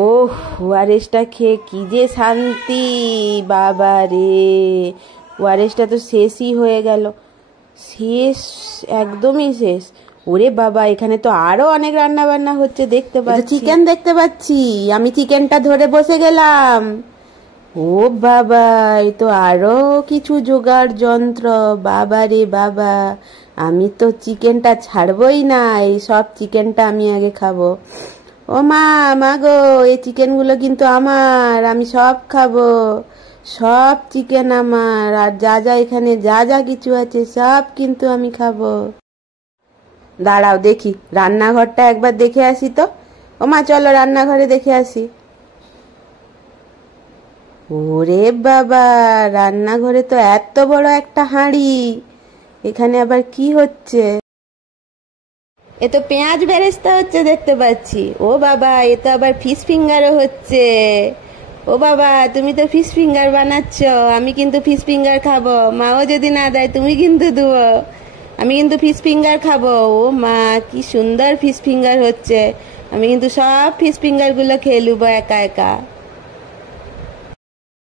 ওহ, ওয়ারেসটা খেয়ে কি যে শান্তি! বাবা রে, ওয়ারেসটা তো শেষই হয়ে গেল। শেষ, একদমই শেষ। ওরে বাবা, এখানে তো আরো অনেক রান্না বান্না হচ্ছে দেখতে পাচ্ছি। চিকেন দেখতে পাচ্ছি, আমি চিকেনটা ধরে বসে গেলাম। ও বাবা, এই তো আরো কিছু জোগাড় যন্ত্র। বাবা রে বাবা, আমি তো চিকেনটা ছাড়বই না, এই সব চিকেনটা আমি আগে খাবো। ও মা, মা গো, এই চিকেনগুলো কিন্তু আমার, আমি সব খাবো। সব চিকেন আমার, আর যা যা এখানে যা যা কিছু আছে সব কিন্তু আমি খাবো। দাঁড়াও দেখি, রান্নাঘরটা একবার দেখে আসি তো। ও মা, চলো রান্নাঘরে দেখে আসি। ওরে বাবা, রান্নাঘরে তো এত বড় একটা হাঁড়ি, এখানে আবার কি হচ্ছে? এ তো পেঁয়াজ বেরেস্তা হচ্ছে দেখতে পাচ্ছি। ও বাবা, এ তো আবার ফিশ ফিঙ্গারও হচ্ছে। ও বাবা, তুমি তো ফিশ ফিঙ্গার বানাচ্ছ, আমি কিন্তু ফিশ ফিঙ্গার খাবো। মাও যদি না দেয় তুমি কিন্তু দেবো, আমি কিন্তু ফিশ ফিঙ্গার খাবো। ও মা, কি সুন্দর ফিশ ফিঙ্গার হচ্ছে, আমি কিন্তু সব ফিশ ফিঙ্গার গুলো খেয়ে নেবো একা একা।